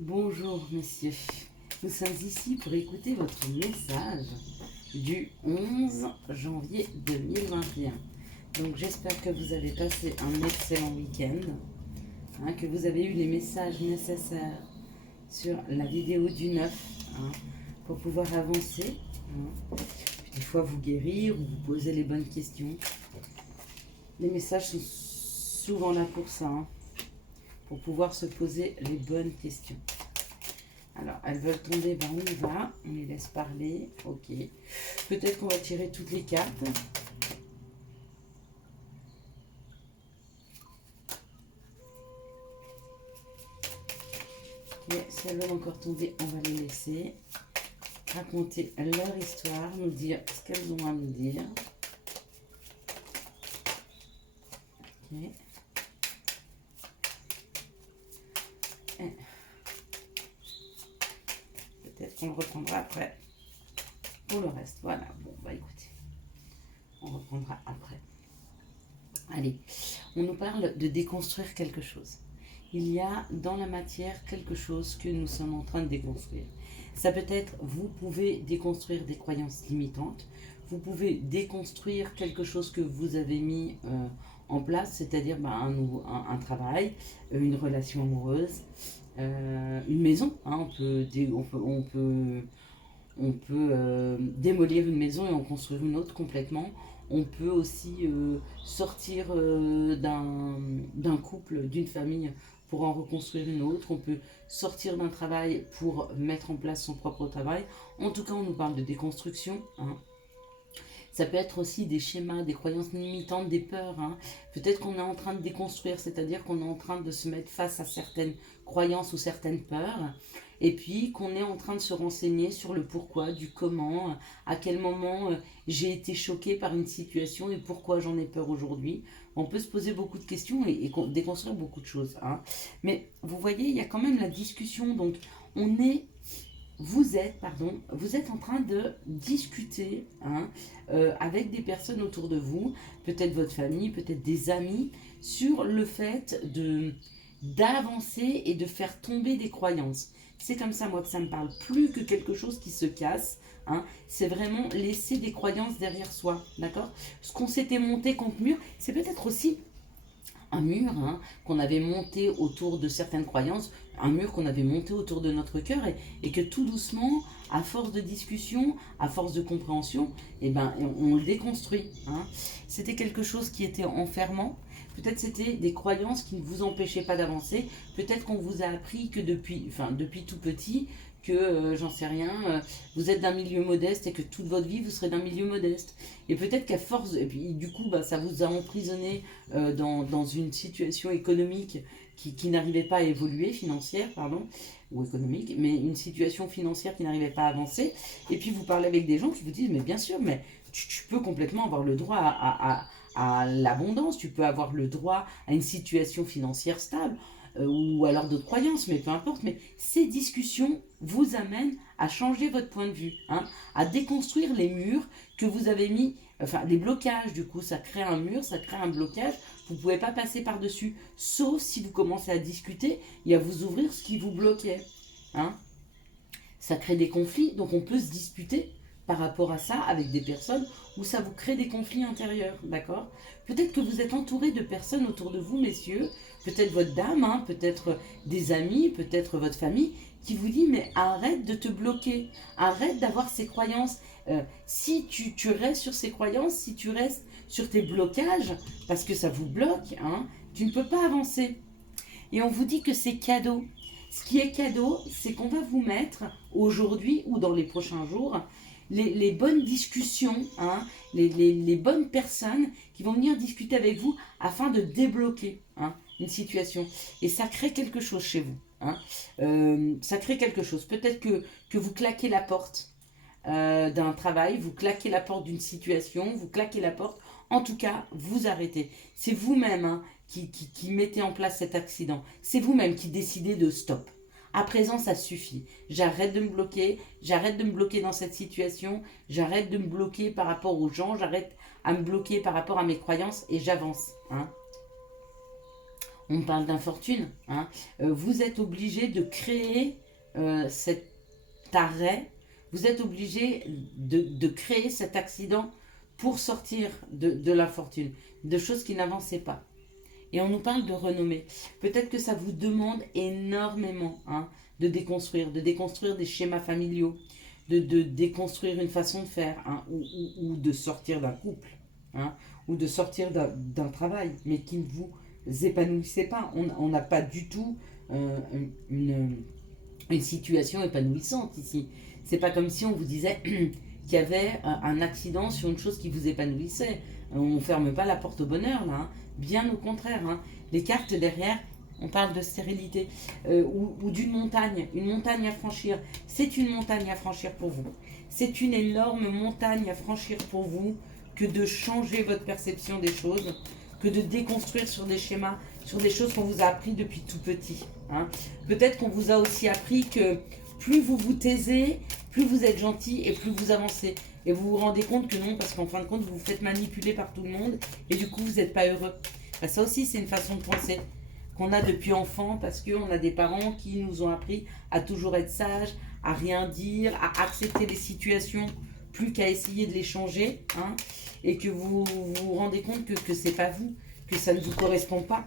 Bonjour messieurs, nous sommes ici pour écouter votre message du 11 janvier 2021. Donc j'espère que vous avez passé un excellent week-end, que vous avez eu les messages nécessaires sur la vidéo du 9 pour pouvoir avancer, puis des fois vous guérir ou vous poser les bonnes questions. Les messages sont souvent là pour ça, pour pouvoir se poser les bonnes questions. Alors, elles veulent tomber, ben on y va, on les laisse parler, ok. Peut-être qu'on va tirer toutes les cartes. Mais si elles veulent encore tomber, on va les laisser raconter leur histoire, nous dire ce qu'elles ont à nous dire. Ok. Peut-être qu'on le reprendra après pour le reste. Voilà, bon, bah écoutez, on reprendra après. Allez, on nous parle de déconstruire quelque chose. Il y a dans la matière quelque chose que nous sommes en train de déconstruire. Ça peut être, vous pouvez déconstruire des croyances limitantes, vous pouvez déconstruire quelque chose que vous avez mis en place, c'est-à-dire un travail, une relation amoureuse, une maison. On peut démolir une maison et en construire une autre complètement. On peut aussi sortir d'un couple, d'une famille pour en reconstruire une autre. On peut sortir d'un travail pour mettre en place son propre travail. En tout cas, on nous parle de déconstruction. Ça peut être aussi des schémas, des croyances limitantes, des peurs. Peut-être qu'on est en train de déconstruire, c'est-à-dire qu'on est en train de se mettre face à certaines croyances ou certaines peurs. Et puis qu'on est en train de se renseigner sur le pourquoi, du comment, à quel moment j'ai été choquée par une situation et pourquoi j'en ai peur aujourd'hui. On peut se poser beaucoup de questions et déconstruire beaucoup de choses. Mais vous voyez, il y a quand même la discussion. Donc vous êtes en train de discuter avec des personnes autour de vous, peut-être votre famille, peut-être des amis, sur le fait d'avancer et de faire tomber des croyances. C'est comme ça, moi, que ça me parle. Plus que quelque chose qui se casse, c'est vraiment laisser des croyances derrière soi, d'accord? Ce qu'on s'était monté contre mur, c'est peut-être aussi un mur qu'on avait monté autour de certaines croyances, un mur qu'on avait monté autour de notre cœur et que tout doucement, à force de discussion, à force de compréhension, on le déconstruit. C'était quelque chose qui était enfermant. Peut-être c'était des croyances qui ne vous empêchaient pas d'avancer. Peut-être qu'on vous a appris que depuis tout petit, que j'en sais rien, vous êtes d'un milieu modeste et que toute votre vie vous serez d'un milieu modeste. Et peut-être qu'à force, et puis du coup, ça vous a emprisonné dans une situation économique qui n'arrivait pas à évoluer, financière, pardon, ou économique, mais une situation financière qui n'arrivait pas à avancer. Et puis vous parlez avec des gens qui vous disent, mais bien sûr, mais tu peux complètement avoir le droit à l'abondance, tu peux avoir le droit à une situation financière stable, ou alors d'autres croyances, mais peu importe. Mais ces discussions vous amènent à changer votre point de vue, à déconstruire les murs que vous avez mis, enfin les blocages. Du coup, ça crée un mur, ça crée un blocage. Vous ne pouvez pas passer par-dessus, sauf si vous commencez à discuter et à vous ouvrir ce qui vous bloquait. Ça crée des conflits, donc on peut se disputer par rapport à ça avec des personnes où ça vous crée des conflits intérieurs, d'accord? Peut-être que vous êtes entouré de personnes autour de vous, messieurs, peut-être votre dame, peut-être des amis, peut-être votre famille, qui vous dit mais arrête de te bloquer, arrête d'avoir ces croyances. Si tu restes sur ces croyances, si tu restes sur tes blocages, parce que ça vous bloque, tu ne peux pas avancer. Et on vous dit que c'est cadeau. Ce qui est cadeau, c'est qu'on va vous mettre aujourd'hui ou dans les prochains jours les bonnes discussions, les bonnes personnes qui vont venir discuter avec vous afin de débloquer une situation. Et ça crée quelque chose chez vous. Ça crée quelque chose. Peut-être que vous claquez la porte d'un travail, vous claquez la porte d'une situation, vous claquez la porte. En tout cas, vous arrêtez. C'est vous-même qui mettez en place cet accident. C'est vous-même qui décidez de stop. À présent, ça suffit. J'arrête de me bloquer dans cette situation, j'arrête de me bloquer par rapport aux gens, j'arrête à me bloquer par rapport à mes croyances et j'avance. on parle d'infortune, hein, vous êtes obligé de créer cet arrêt, vous êtes obligé de créer cet accident pour sortir de l'infortune, de choses qui n'avançaient pas. Et on nous parle de renommée. Peut-être que ça vous demande énormément, hein, de déconstruire des schémas familiaux, de déconstruire une façon de faire, hein, ou de sortir d'un couple, hein, ou de sortir d'un travail, mais qui ne vous épanouissait pas. On n'a pas du tout une, une situation épanouissante ici. C'est pas comme si on vous disait qu'il y avait un accident sur une chose qui vous épanouissait. On ne ferme pas la porte au bonheur là, hein. Bien au contraire, hein. Les cartes derrière, on parle de stérilité, ou d'une montagne, une montagne à franchir. C'est une montagne à franchir pour vous. C'est une énorme montagne à franchir pour vous que de changer votre perception des choses, que de déconstruire sur des schémas, sur des choses qu'on vous a appris depuis tout petit, hein. Peut-être qu'on vous a aussi appris que plus vous vous taisez, plus vous êtes gentil et plus vous avancez. Et vous vous rendez compte que non, parce qu'en fin de compte, vous vous faites manipuler par tout le monde et du coup, vous n'êtes pas heureux. Ben, ça aussi, c'est une façon de penser qu'on a depuis enfant parce qu'on a des parents qui nous ont appris à toujours être sages, à rien dire, à accepter les situations plus qu'à essayer de les changer, hein, et que vous rendez compte que c'est pas vous, que ça ne vous correspond pas.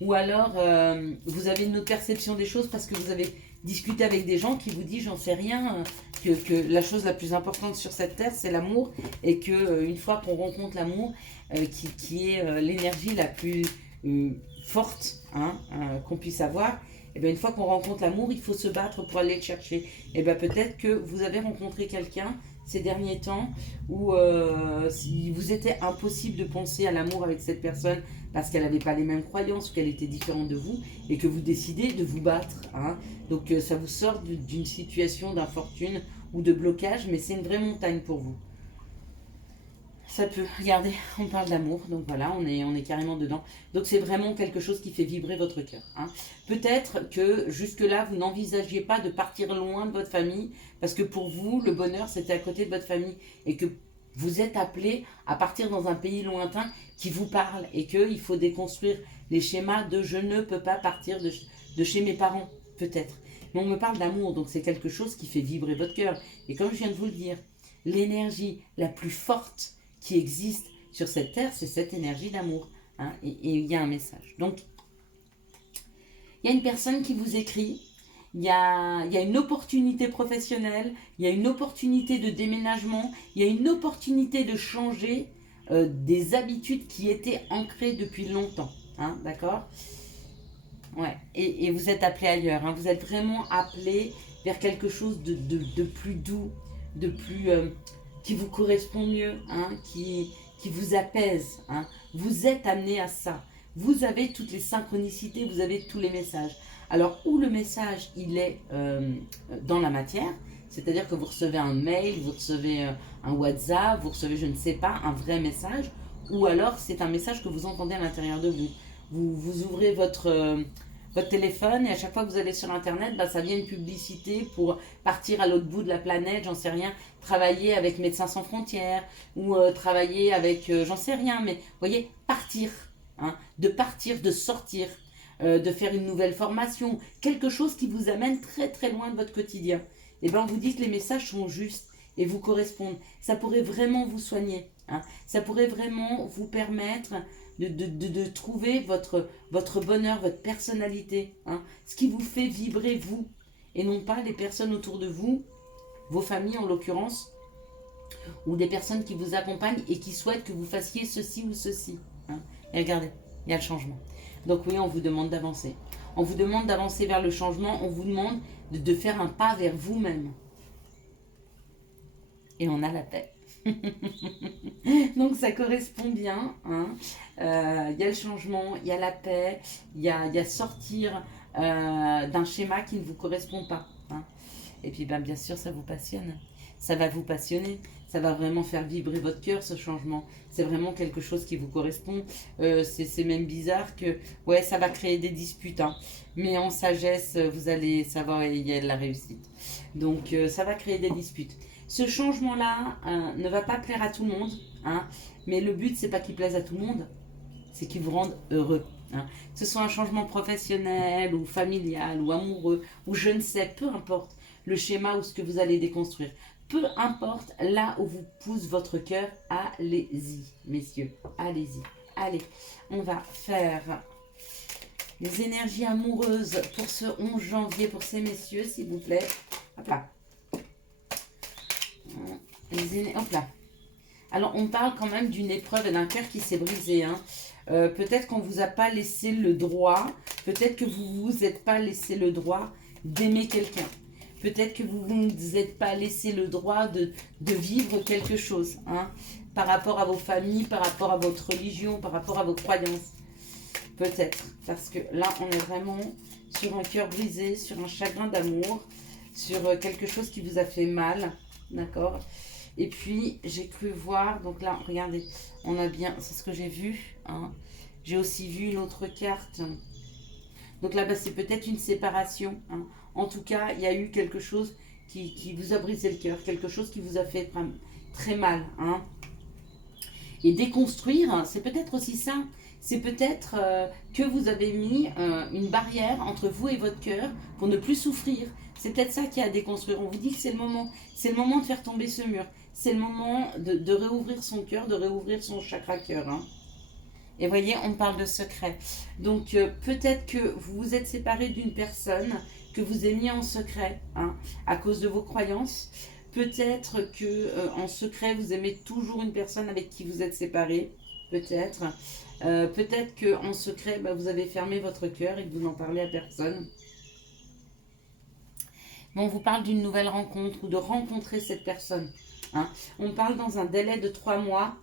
Ou alors, vous avez une autre perception des choses parce que vous avez discuté avec des gens qui vous disent, j'en sais rien, que la chose la plus importante sur cette terre, c'est l'amour, et que une fois qu'on rencontre l'amour, qui est l'énergie la plus forte, hein, qu'on puisse avoir, et bien une fois qu'on rencontre l'amour, il faut se battre pour aller le chercher. Et bien peut-être que vous avez rencontré quelqu'un ces derniers temps où il vous était impossible de penser à l'amour avec cette personne parce qu'elle n'avait pas les mêmes croyances, qu'elle était différente de vous, et que vous décidez de vous battre, hein. Donc ça vous sort d'une situation d'infortune ou de blocage, mais c'est une vraie montagne pour vous. Ça peut, regardez, on parle d'amour, donc voilà, on est carrément dedans. Donc c'est vraiment quelque chose qui fait vibrer votre cœur, hein. Peut-être que jusque-là, vous n'envisagiez pas de partir loin de votre famille, parce que pour vous, le bonheur, c'était à côté de votre famille, et que vous êtes appelé à partir dans un pays lointain qui vous parle, et qu'il faut déconstruire les schémas de je ne peux pas partir de chez mes parents, peut-être. Mais on me parle d'amour, donc c'est quelque chose qui fait vibrer votre cœur. Et comme je viens de vous le dire, l'énergie la plus forte qui existe sur cette terre, c'est cette énergie d'amour, hein, et il y a un message. Donc, il y a une personne qui vous écrit, il y a une opportunité professionnelle, il y a une opportunité de déménagement, il y a une opportunité de changer des habitudes qui étaient ancrées depuis longtemps, hein, d'accord? Ouais, et vous êtes appelé ailleurs, hein, vous êtes vraiment appelé vers quelque chose de plus doux, de plus... qui vous correspond mieux, hein, qui vous apaise, hein. Vous êtes amené à ça. Vous avez toutes les synchronicités, vous avez tous les messages. Alors, où le message, il est dans la matière, c'est-à-dire que vous recevez un mail, vous recevez un WhatsApp, vous recevez, je ne sais pas, un vrai message, ou alors c'est un message que vous entendez à l'intérieur de vous. Vous ouvrez votre téléphone et à chaque fois que vous allez sur internet, bah, ça vient une publicité pour partir à l'autre bout de la planète, j'en sais rien, travailler avec Médecins sans frontières ou travailler avec, j'en sais rien, mais vous voyez, partir, hein, de sortir, de faire une nouvelle formation, quelque chose qui vous amène très très loin de votre quotidien. Et bien vous dites les messages sont justes et vous correspondent. Ça pourrait vraiment vous soigner, hein. Ça pourrait vraiment vous permettre de trouver votre bonheur, votre personnalité, hein, ce qui vous fait vibrer vous, et non pas les personnes autour de vous, vos familles en l'occurrence, ou des personnes qui vous accompagnent et qui souhaitent que vous fassiez ceci ou ceci, hein. Et regardez, il y a le changement. Donc oui, on vous demande d'avancer. On vous demande d'avancer vers le changement, on vous demande de faire un pas vers vous-même. Et on a la paix. Donc ça correspond bien, hein. Y a le changement, il y a la paix, il y a sortir d'un schéma qui ne vous correspond pas, hein. Et puis ben, bien sûr ça vous passionne, ça va vous passionner, ça va vraiment faire vibrer votre cœur ce changement, c'est vraiment quelque chose qui vous correspond. C'est même bizarre que ouais, ça va créer des disputes, hein. Mais en sagesse vous allez savoir, il y a de la réussite, donc ça va créer des disputes. Ce changement-là ne va pas plaire à tout le monde, hein, mais le but, c'est pas qu'il plaise à tout le monde, c'est qu'il vous rende heureux. hein. Que ce soit un changement professionnel ou familial ou amoureux ou je ne sais, peu importe le schéma ou ce que vous allez déconstruire. Peu importe là où vous pousse votre cœur, allez-y, messieurs, allez-y. Allez, on va faire les énergies amoureuses pour ce 11 janvier, pour ces messieurs, s'il vous plaît. Hop là. Hop là. Alors, on parle quand même d'une épreuve et d'un cœur qui s'est brisé. Hein. Peut-être qu'on ne vous a pas laissé le droit, peut-être que vous ne vous êtes pas laissé le droit d'aimer quelqu'un. Peut-être que vous ne vous êtes pas laissé le droit de vivre quelque chose. Hein, par rapport à vos familles, par rapport à votre religion, par rapport à vos croyances. Peut-être. Parce que là, on est vraiment sur un cœur brisé, sur un chagrin d'amour, sur quelque chose qui vous a fait mal. D'accord ? Et puis, j'ai cru voir, donc là, regardez, on a bien, c'est ce que j'ai vu. Hein. J'ai aussi vu une autre carte. Donc là, bah, c'est peut-être une séparation. Hein. En tout cas, il y a eu quelque chose qui vous a brisé le cœur, quelque chose qui vous a fait très mal. Hein. Et déconstruire, c'est peut-être aussi ça. C'est peut-être que vous avez mis une barrière entre vous et votre cœur pour ne plus souffrir. C'est peut-être ça qui a à déconstruire. On vous dit que c'est le moment. C'est le moment de faire tomber ce mur. C'est le moment de réouvrir son cœur, de réouvrir son chakra cœur. Hein. Et voyez, on parle de secret. Donc peut-être que vous vous êtes séparé d'une personne que vous avez mis en secret hein, à cause de vos croyances. Peut-être que en secret, vous aimez toujours une personne avec qui vous êtes séparé. Peut-être. Peut-être qu'en secret, bah, vous avez fermé votre cœur et que vous n'en parlez à personne. Mais on vous parle d'une nouvelle rencontre ou de rencontrer cette personne. Hein. On parle dans un délai de 3 mois.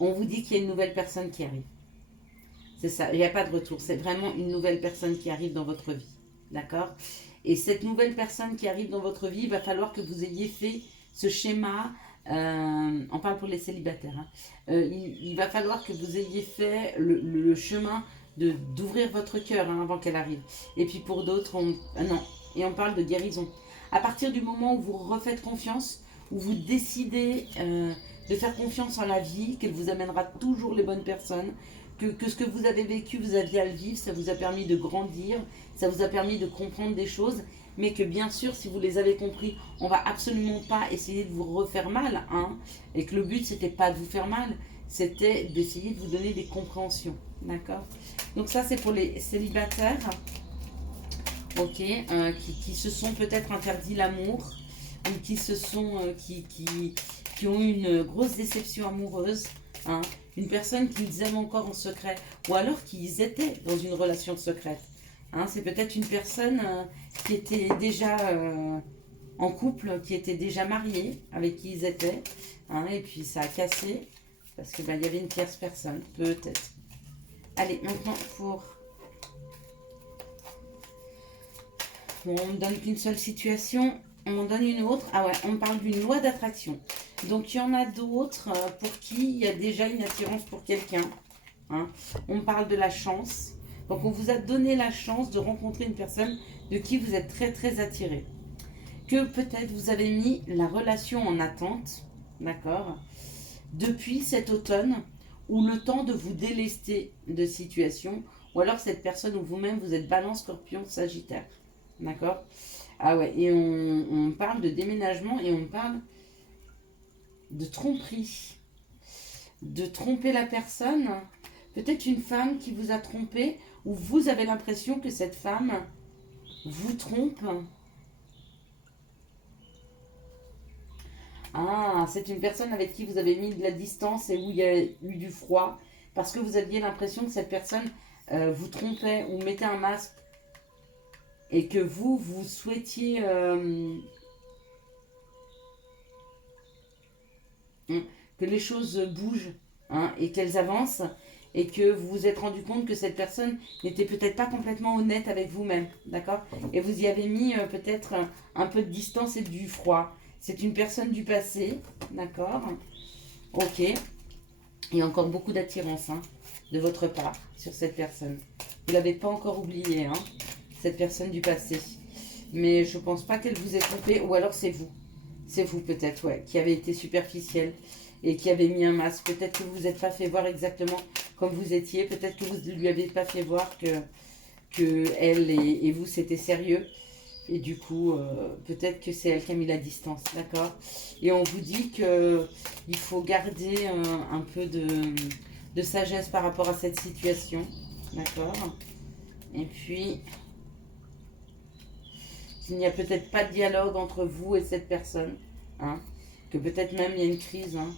On vous dit qu'il y a une nouvelle personne qui arrive. C'est ça, il n'y a pas de retour. C'est vraiment une nouvelle personne qui arrive dans votre vie. D'accord ? Et cette nouvelle personne qui arrive dans votre vie, il va falloir que vous ayez fait ce schéma. On parle pour les célibataires. Hein. Il va falloir que vous ayez fait le chemin d'ouvrir votre cœur hein, avant qu'elle arrive. Et puis pour d'autres, non. Et on parle de guérison. À partir du moment où vous refaites confiance, où vous décidez de faire confiance en la vie, qu'elle vous amènera toujours les bonnes personnes, que ce que vous avez vécu, vous aviez à le vivre, ça vous a permis de grandir, ça vous a permis de comprendre des choses, mais que bien sûr, si vous les avez compris, on va absolument pas essayer de vous refaire mal, hein, et que le but, c'était pas de vous faire mal, c'était d'essayer de vous donner des compréhensions, d'accord ? Donc ça, c'est pour les célibataires, ok, qui se sont peut-être interdit l'amour, ou qui se sont, qui ont eu une grosse déception amoureuse, hein, une personne qu'ils aiment encore en secret, ou alors qu'ils étaient dans une relation secrète. Hein, c'est peut-être une personne qui était déjà en couple, qui était déjà mariée, avec qui ils étaient, hein, et puis ça a cassé, parce qu'il y avait une tierce personne, peut-être. Allez, maintenant pour... Bon, on ne donne qu'une seule situation, on en donne une autre. Ah ouais, on parle d'une loi d'attraction. Donc, il y en a d'autres pour qui il y a déjà une attirance pour quelqu'un. Hein. On parle de la chance. Donc, on vous a donné la chance de rencontrer une personne de qui vous êtes très, très attiré. Que peut-être vous avez mis la relation en attente, d'accord, depuis cet automne, ou le temps de vous délester de situation, ou alors cette personne ou vous-même, vous êtes Balance, Scorpion, Sagittaire. D'accord ? Ah ouais, et on parle de déménagement et on parle de tromperie. De tromper la personne. Peut-être une femme qui vous a trompé ou vous avez l'impression que cette femme vous trompe. Ah, c'est une personne avec qui vous avez mis de la distance et où il y a eu du froid parce que vous aviez l'impression que cette personne vous trompait ou mettait un masque et que vous souhaitiez que les choses bougent hein, et qu'elles avancent et que vous vous êtes rendu compte que cette personne n'était peut-être pas complètement honnête avec vous-même, d'accord ? Et vous y avez mis peut-être un peu de distance et du froid. C'est une personne du passé, d'accord ? Ok. Et encore beaucoup d'attirance hein, de votre part sur cette personne. Vous ne l'avez pas encore oublié, hein, cette personne du passé. Mais je ne pense pas qu'elle vous ait trompé, ou alors c'est vous. C'est vous peut-être, ouais, qui avez été superficiel. et qui avait mis un masque. Peut-être que vous n'êtes pas fait voir exactement comme vous étiez. Peut-être que vous ne lui avez pas fait voir que elle et vous, c'était sérieux. Et du coup, peut-être que c'est elle qui a mis la distance, d'accord? Et on vous dit qu'il faut garder un peu de sagesse par rapport à cette situation, d'accord? Et puis, qu'il n'y a peut-être pas de dialogue entre vous et cette personne, hein? Que peut-être même il y a une crise, hein?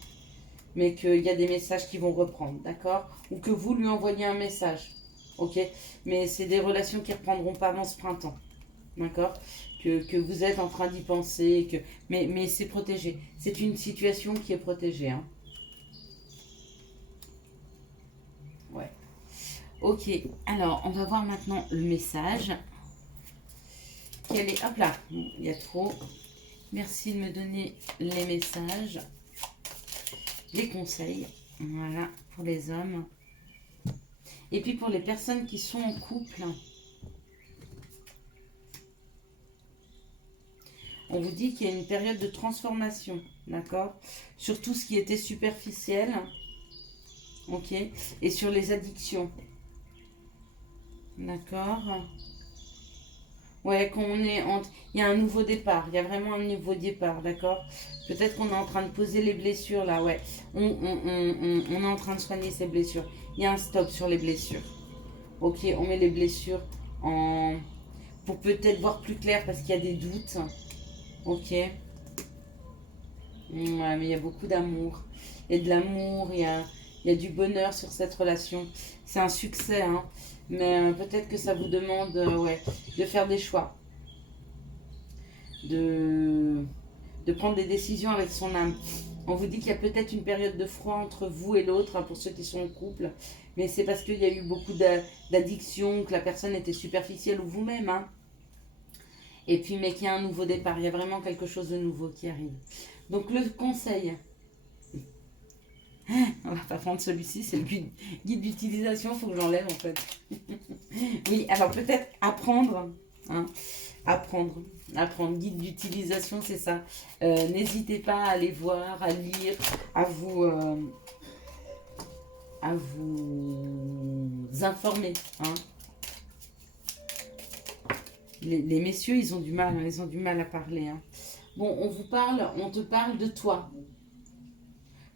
Mais qu'il y a des messages qui vont reprendre, d'accord? Ou que vous lui envoyez un message, ok? Mais c'est des relations qui ne reprendront pas avant ce printemps, d'accord? Que vous êtes en train d'y penser, mais c'est protégé. C'est une situation qui est protégée, hein? Ouais. Ok, alors on va voir maintenant le message. Quel est... Hop là, il y a trop. Merci de me donner les messages, les conseils, voilà, pour les hommes. Et puis pour les personnes qui sont en couple, on vous dit qu'il y a une période de transformation, d'accord? Sur tout ce qui était superficiel, ok? Et sur les addictions, d'accord? Ouais, qu'on est il y a un nouveau départ, il y a vraiment un nouveau départ, d'accord? Peut-être qu'on est en train de poser les blessures là, ouais. On est en train de soigner ces blessures. Il y a un stop sur les blessures. Ok, on met les blessures en... pour peut-être voir plus clair parce qu'il y a des doutes. Ok. Ouais, mais il y a beaucoup d'amour. Il y a de l'amour, il y a du bonheur sur cette relation. C'est un succès, hein. Mais peut-être que ça vous demande ouais, de faire des choix. De, de prendre des décisions avec son âme. On vous dit qu'il y a peut-être une période de froid entre vous et l'autre, hein, pour ceux qui sont en couple. Mais c'est parce qu'il y a eu beaucoup d'addiction, que la personne était superficielle ou vous-même, hein. Et puis, mais qu'il y a un nouveau départ. Il y a vraiment quelque chose de nouveau qui arrive. Donc, le conseil, on va pas prendre celui-ci, c'est le guide d'utilisation, il faut que j'enlève en fait. Oui, alors peut-être apprendre, hein, apprendre, guide d'utilisation, c'est ça. N'hésitez pas à aller voir, à lire, à vous informer, hein. Les messieurs, ils ont du mal, hein, ils ont du mal à parler, hein. Bon, on te parle de toi.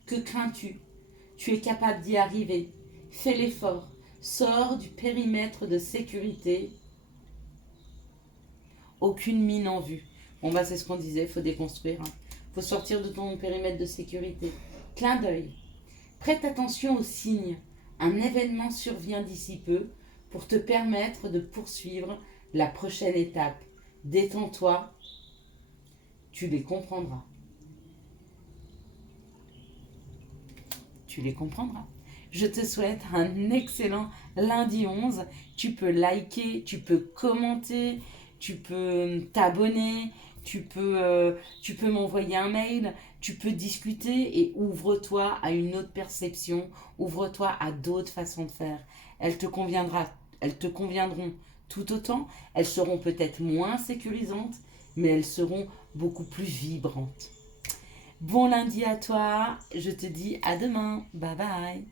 Que crains-tu? Tu es capable d'y arriver. Fais l'effort. Sors du périmètre de sécurité. Aucune mine en vue. Bon, bah, c'est ce qu'on disait, il faut déconstruire, hein. Faut sortir de ton périmètre de sécurité. Clin d'œil. Prête attention aux signes. Un événement survient d'ici peu pour te permettre de poursuivre la prochaine étape. Détends-toi, tu les comprendras. Tu les comprendras. Je te souhaite un excellent lundi 11. Tu peux liker, tu peux commenter, tu peux t'abonner, tu peux m'envoyer un mail, tu peux discuter et ouvre-toi à une autre perception, ouvre-toi à d'autres façons de faire. Elles te conviendront tout autant, elles seront peut-être moins sécurisantes, mais elles seront beaucoup plus vibrantes. Bon lundi à toi, je te dis à demain, bye bye.